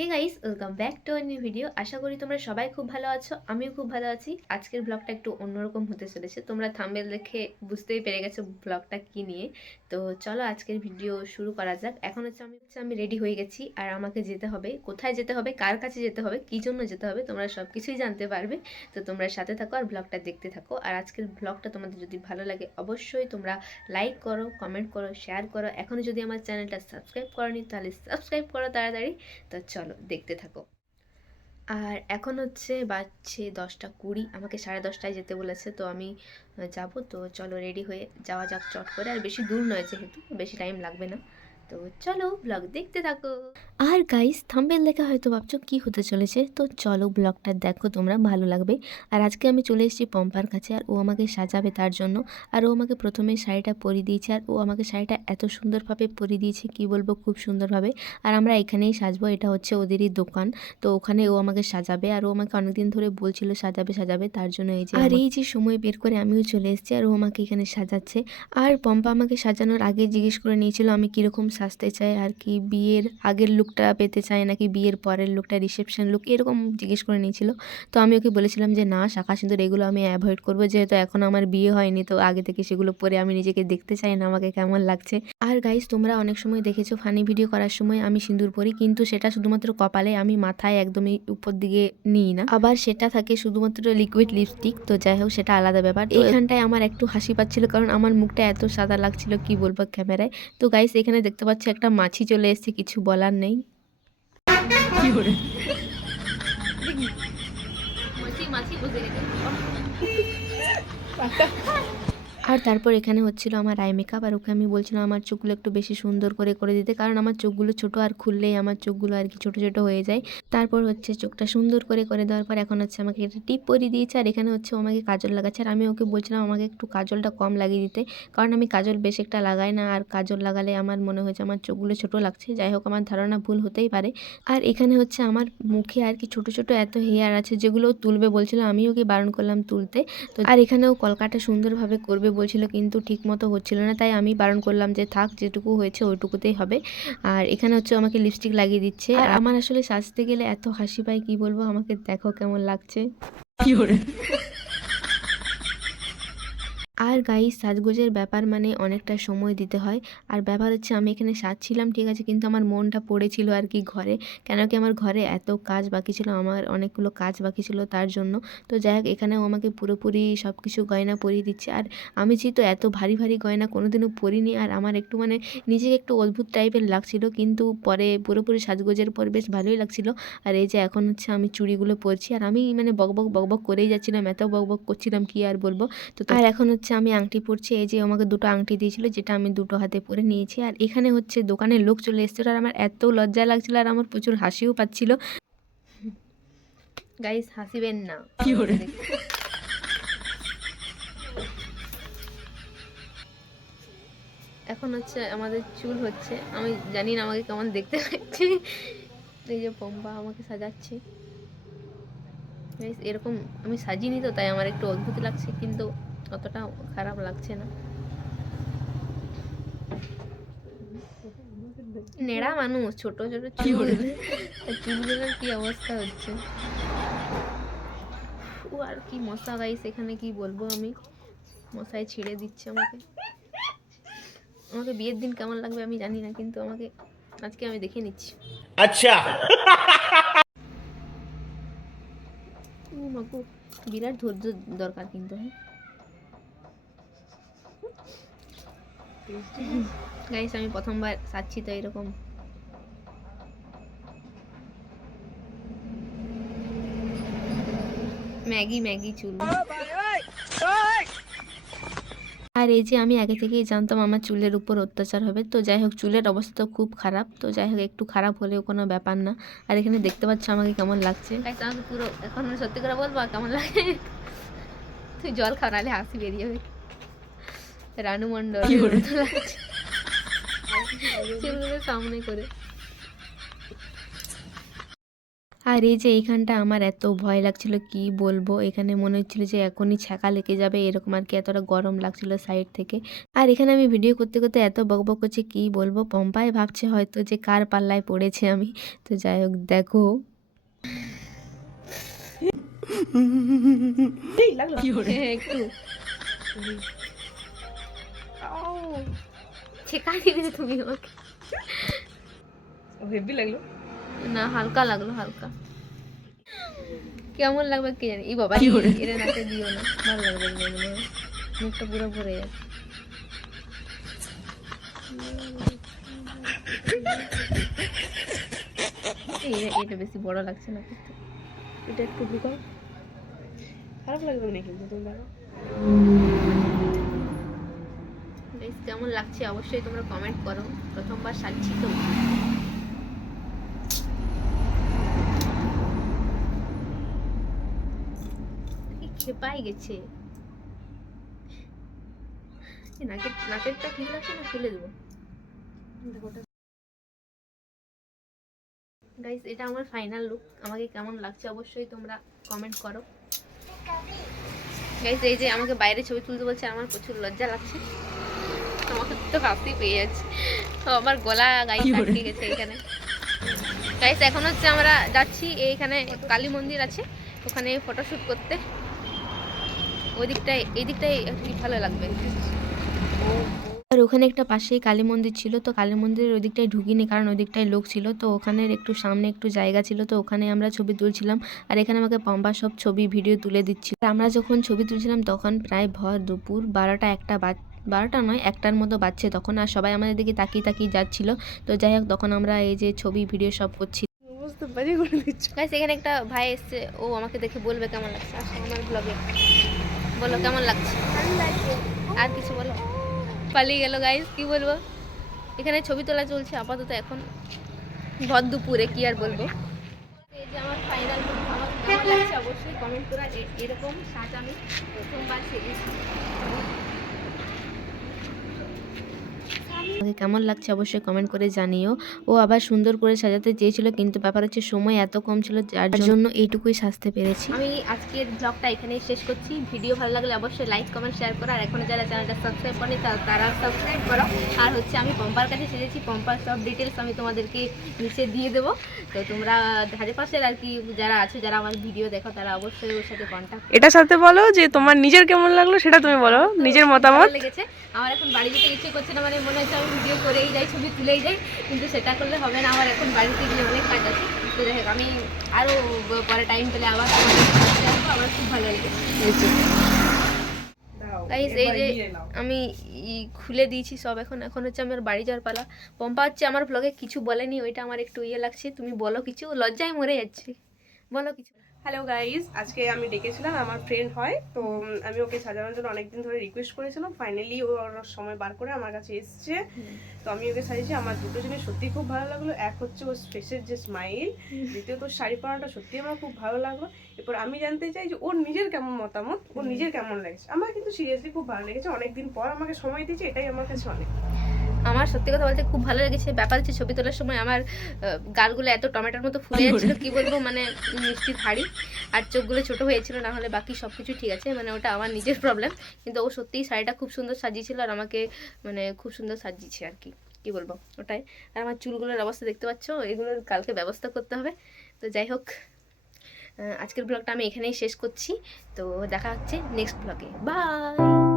Hey guys welcome back to new video আশা করি তোমরা সবাই খুব ভালো আছো, আমিও খুব ভালো আছি। আজকের ব্লগটা একটু অন্যরকম হতে চলেছে। তোমরা থাম্বেল দেখে বুঝতেই পেরে গেছো ব্লগটা কি নিয়ে। তো চলো আজকের ভিডিও শুরু করা যাক। এখন হচ্ছে আমি হচ্ছে আমি রেডি হয়ে গেছি, আর আমাকে যেতে হবে। কোথায় যেতে হবে? কার কাছে যেতে হবে? কী জন্য যেতে হবে? তোমরা সব কিছুই জানতে পারবে। তো তোমরা সাথে থাকো আর ব্লগটা দেখতে থাকো। আর আজকের ব্লগটা তোমাদের যদি ভালো লাগে অবশ্যই তোমরা লাইক করো কমেন্ট করো শেয়ার করো। এখনও যদি আমার চ্যানেলটা সাবস্ক্রাইব করনি, তাহলে সাবস্ক্রাইব করো তাড়াতাড়ি। তো চলো। দেখতে থাকো। আর এখন হচ্ছে বাজছে দশটা কুড়ি, আমাকে সাড়ে দশটায় যেতে বলেছে, তো আমি যাব, তো চলো রেডি হয়ে যাওয়া যাক চট করে। আর বেশি দূর নয় যেহেতু, বেশি টাইম লাগবে না। তো চলো ব্লগ দেখতে থাকো। আর গাইস থাম্বেল দেখে হয়তো ভাবছ কি হতে চলেছে? তো চলো ব্লগটা দেখো তোমরা ভালো লাগবে। আর আজকে আমি চলে এসেছি পম্পার কাছে আর ও আমাকে সাজাবে তার জন্য। আর ও আমাকে প্রথমে শাড়িটা পরিয়ে দিয়েছে আর ও আমাকে শাড়িটা এত সুন্দরভাবে পরিয়ে দিয়েছে কি বলব খুব সুন্দরভাবে। আর আমরা এখানেই সাজবো এটা হচ্ছে ওদেরই দোকান। তো ওখানে ও আমাকে সাজাবে আর ও আমাকে অনেকদিন ধরে বলছিল সাজাবে সাজাবে তার জন্য এই যে আর এই যে সময় বের করে আমিও চলে এসেছি আর ও আমাকে এখানে সাজাচ্ছে। আর পম্পা আমাকে সাজানোর আগে জিজ্ঞেস করে নিয়েছিল আমি কীরকম সাজতে চাই আর কি, বিয়ের আগের লুকটা পেতে চাই নাকি বিয়ের পরের লুকটা রিসেপশন লুক এরকম জিজ্ঞেস করে নিয়েছিল। তো আমি ওকে বলেছিলাম যে, না, শাখা সিঁদুর এগুলো আমি অ্যাভয়েড করব, যেহেতু এখন আমার বিয়ে হয়নি, তো আগে থেকে সেগুলো পরে আমি নিজেকে দেখতে চাই না, আমাকে কেমন লাগছে? আর গাইস তোমরা অনেক সময় দেখেছ ফানি ভিডিও করার সময় আমি সিঁদুর পরি, কিন্তু সেটা শুধুমাত্র কপালে আমি মাথায় একদমই উপর দিকে নিই না। আবার সেটা থাকে শুধুমাত্র লিকুইড লিপস্টিক তো যাই হোক, সেটা আলাদা ব্যাপার। এখানটায় আমার একটু হাসি পাচ্ছিল, কারণ আমার মুখটা এত সাদা লাগছিল, কি বলব ক্যামেরায় তো গাইস এখানে দেখতে পাচ্ছি একটা মাছি চলে এসছে কিছু বলার নেই। আর তারপর এখানে হচ্ছিল আমার আই মেকআপ আর ওকে আমি বলছিলাম আমার চোখগুলো একটু বেশি সুন্দর করে করে দিতে, কারণ আমার চোখগুলো ছোট আর খুললেই আমার চোখগুলো আর কি ছোট ছোট হয়ে যায়। তারপর হচ্ছে চোখটা সুন্দর করে করে দেওয়ার পর এখন হচ্ছে আমাকে একটা টিপ পরিয়ে দিয়েছে, আর এখানে হচ্ছে আমাকে কাজল লাগাচ্ছে, আর আমি ওকে বলছিলাম আমাকে একটু কাজলটা কম লাগিয়ে দিতে, কারণ আমি কাজল বেশ একটা লাগাই না, আর কাজল লাগালে আমার মনে হয়েছে আমার চোখগুলো ছোট লাগছে, যাই হোক আমার ধারণা ভুল হতেই পারে। আর এখানে হচ্ছে আমার মুখে আর কি ছোট ছোট এত হেয়ার আছে যেগুলো তুলবে বলছিল আমি ওকে বারণ করলাম তুলতে। তো আর এখানেও কলকাটা সুন্দরভাবে করবে বলছিল কিন্তু ঠিক মতো হচ্ছিল না। তাই আমি বারণ করলাম যে থাক যেটুকু হয়েছে ওইটুকুতেই হবে। আর এখানে হচ্ছে আমাকে লিপস্টিক লাগিয়ে দিচ্ছে। আর আমার আসলে সাজতে গেলে এত হাসি পায় কি বলব? আমাকে দেখো কেমন লাগছে। আর গাই সাজগোজের ব্যাপার মানে অনেকটা সময় দিতে হয়। আর ব্যাপার হচ্ছে আমি এখানে সাজছিলাম ঠিক আছে কিন্তু আমার মনটা পড়েছিল আর কি ঘরে। কেন কি আমার ঘরে এত কাজ বাকি ছিল আমার অনেকগুলো কাজ বাকি ছিল তার জন্য। তো যাই হোক এখানেও আমাকে পুরোপুরি সব কিছু গয়না পরিয়ে দিচ্ছে। আর আমি যেহেতু এত ভারী ভারী গয়না কোনোদিনও পরিনি আর আমার একটু মানে নিজেকে একটু অদ্ভুত টাইপের লাগছিল কিন্তু পরে পুরোপুরি সাজগোজের পর বেশ ভালোই লাগছিল। আর এই যে এখন হচ্ছে আমি চুড়িগুলো পরছি আর আমি মানে বকবক বকবক করেই যাচ্ছিলাম এত বকবক করছিলাম কি আর বলব? তো আর এখন হচ্ছে আমি আংটি পরছি এই যে আমাকে দুটো আংটি দিয়েছিল যেটা আমি দুটো হাতে পরে নিয়েছি। আর এখানে হচ্ছে দোকানের লোক চলে এসেছিল আর আমার এত লজ্জা লাগছিল আর আমার প্রচুর হাসিও পাচ্ছিল। গাইস হাসিবেন না। এখন হচ্ছে আমাদের চুল হচ্ছে। আমি জানি না আমাকে কেমন দেখতে লাগছে। এই যে পম্পা আমাকে সাজাচ্ছে। এরকম আমি সাজিনি তো তাই আমার একটু অদ্ভুত লাগছে কিন্তু অতটা খারাপ লাগছে না। নেড়া মানুষ ছোট ছোট চুল। চুলগুলোর কি অবস্থা হচ্ছে? ও আর কি মশা গাই সেখানে কি বলব আমি? মশাই ছেড়ে দিচ্ছে আমাকে। আমাকে বিয়ের দিন কেমন লাগবে আমি জানি না কিন্তু আমাকে আজকে আমি দেখে নিচ্ছি। আচ্ছা। ও মাকু বিরাট ধৈর্য দরকার কিন্তু হ্যাঁ? গাইস আমি প্রথমবার সাজছি তো এরকম। ম্যাগি ম্যাগি চুল। আর এই যে আমি আগে থেকেই জানতাম আমার চুলের উপর অত্যাচার হবে, তো যাই হোক, চুলের অবস্থা তো খুব খারাপ, তো যাই হোক, একটু খারাপ হলেও কোনো ব্যাপার না। আর এখানে দেখতে পাচ্ছ আমাকে কেমন লাগছে। পুরো, এখন সত্যি করে বলব কেমন লাগে? তুই জল খাও, নাহলে হাসি বেরিয়ে যাবে। রানু মণ্ডল মতো সামনে করে। আর এই যে এইখানটা আমার এত ভয় লাগছিল কি বলব? এখানে মনে হচ্ছিল যে এখনই ছ্যাঁকা লেগে যাবে এরকম আর কি এতটা গরম লাগছিল সাইড থেকে। আর এখানে আমি ভিডিও করতে করতে এত বকবক করছি কি বলব? পম্পায় ভাবছে হয়তো যে কার পাল্লায় পড়েছে আমি। তো যাই হোক দেখো। হ্যাঁ, একটু। ছেঁকা দিলে তুমি আমাকে হেভি লাগল না হালকা লাগল হালকা কেমন লাগবে কে জানি এই বাবা এটা নাকে দিও না ভালো লাগবে না মুখটা পুরো ভরে যাচ্ছে এটা- বেশি বড় লাগছে না এটা একটু ঢুকাও খারাপ লাগবে না কিন্তু তুমি দেখো Guys, কেমন লাগছে? অবশ্যই তোমরা কমেন্ট করো। প্রথমবার সাজছি তো। খেপাই গেছে। নাকের নাকেরটা ঠিক লাগছে না? খুলে দেবো। গাইস এটা আমার ফাইনাল লুক আমাকে কেমন লাগছে অবশ্যই তোমরা কমেন্ট করো। গাইস এই যে আমাকে বাইরে ছবি তুলতে বলছে আমার প্রচুর লজ্জা লাগছে। আমাকে তো ভাবতেই পেয়ে যাচ্ছে তো আমার গলা গাইস আটকে গেছে এখানে। গাইস এখন হচ্ছে আমরা যাচ্ছি এইখানে কালী মন্দির আছে। ওখানে ফটোশ্যুট করতে। ওই দিকটায় এই ভালো লাগবে? আর ওখানে একটা পাশেই কালী মন্দির ছিল তো কালী মন্দিরের ওই দিকটায় ঢুকিনি কারণ ওই দিকটায় লোক ছিল। তো ওখানের একটু সামনে একটু জায়গা ছিল তো ওখানে আমরা ছবি তুলছিলাম। আর এখানে আমাকে পম্পা সব ছবি ভিডিও তুলে দিচ্ছিল। আমরা যখন ছবি তুলছিলাম তখন প্রায় ভর দুপুর বারোটা একটা বাজ বারোটা নয় একটার মতো বাজছে। তখন আর সবাই আমাদের দিকে তাকিয়ে তাকিয়ে যাচ্ছিল। তো যাই হোক তখন আমরা এই যে ছবি ভিডিও সব করছি। এখানে একটা ভাই এসছে। ও আমাকে দেখে বলবে কেমন লাগছে। আমার ব্লগে বলো কেমন লাগছে? আর কিছু বলো। পালিয়ে গেল গাইস কি বলব? এখানে ছবি তোলা চলছে আপাতত এখন। ভর দুপুরে কি আর বলব? এই যে আমার ফাইনাল আমার লাগছে অবশ্যই। কমেন্ট করা এরকম সাজ আমি প্রথমবার সেজেছি আমাকে কেমন লাগছে অবশ্যই কমেন্ট করে জানিও। ও আবার সুন্দর করে সাজাতে চেয়েছিল কিন্তু ব্যাপার হচ্ছে সময় এত কম ছিল যার জন্য এইটুকুই সাজতে পেরেছি। আমি আজকের ব্লগটা এখানেই শেষ করছি। ভিডিও ভালো লাগলে অবশ্যই লাইক কমেন্ট শেয়ার করো। আর এখনও যারা চ্যানেলটা সাবস্ক্রাইব করেনি তারা সাবস্ক্রাইব করো। আর হচ্ছে আমি পম্পার কাছে সেজেছি পম্পার সব ডিটেলস আমি তোমাদেরকে নিচে দিয়ে দেবো। তো তোমরা ধারে পাশের আর কি যারা আছে যারা আমার ভিডিও দেখো তারা অবশ্যই ওর সাথে কন্ট্যাক্ট এটার সাথে বলো যে তোমার নিজের কেমন লাগল সেটা তুমি বলো নিজের মতামত। লেগেছে? আমার এখন বাড়ি যেতে ইচ্ছে করছে না মানে মনে হচ্ছে আমি ভিডিও করেই যাই ছবি তুলেই যাই কিন্তু সেটা করলে হবে না। আমার এখন বাড়িতে গিয়ে অনেক কাজ আছে। তো যাই আমি আরও পরে টাইম পেলে আবার আসব আমার খুব ভালো লেগেছে গাইস এই যে আমি ই খুলে দিয়েছি সব এখন। এখন হচ্ছে আমার বাড়ি যাওয়ার পালা। পম্পা হচ্ছে আমার ব্লগে কিছু বলেনি ওইটা আমার একটু ইয়ে লাগছে। তুমি বলো কিছু লজ্জায় মরে যাচ্ছে। বলো কিছু। হ্যালো গাইস আজকে আমি ডেকেছিলাম আমার ফ্রেন্ড হয় তো আমি ওকে সাজানোর জন্য অনেকদিন ধরে রিকোয়েস্ট করেছিলাম। ফাইনালি ওর সময় বার করে আমার কাছে এসছে। তো আমি ওকে সাজিয়েছি। আমার দুটো জিনিস সত্যি খুব ভালো লাগল। এক হচ্ছে ওর ফেসের যে স্মাইল দ্বিতীয়ত শাড়ি পরাটা সত্যি আমার খুব ভালো লাগল। এরপর আমি জানতে চাই যে ওর নিজের কেমন মতামত? ওর নিজের কেমন লেগেছে? আমার কিন্তু সিরিয়াসলি খুব ভালো লেগেছে। অনেকদিন পর আমাকে সময় দিয়েছে এটাই আমার কাছে অনেক। আমার সত্যি কথা বলতে খুব ভালো লেগেছে। ব্যাপার হচ্ছে ছবি তোলার সময় আমার গালগুলো এত টমেটোর মতো ফুলে যাচ্ছিল কি বলব মানে মিষ্টি ভারী। আর চোখগুলো ছোট হয়েছিল না হলে বাকি সব কিছু ঠিক আছে মানে ওটা আমার নিজের প্রবলেম কিন্তু ও সত্যিই শাড়িটা খুব সুন্দর সাজিয়েছিল আর আমাকে মানে খুব সুন্দর সাজিয়েছে আর কি। কি বলব ওটাই। আর আমার চুলগুলোর অবস্থা দেখতে পাচ্ছ এগুলোর কালকে ব্যবস্থা করতে হবে। তো যাই হোক আজকের ব্লগটা আমি এখানেই শেষ করছি। তো দেখা হচ্ছে নেক্সট ব্লগে বাই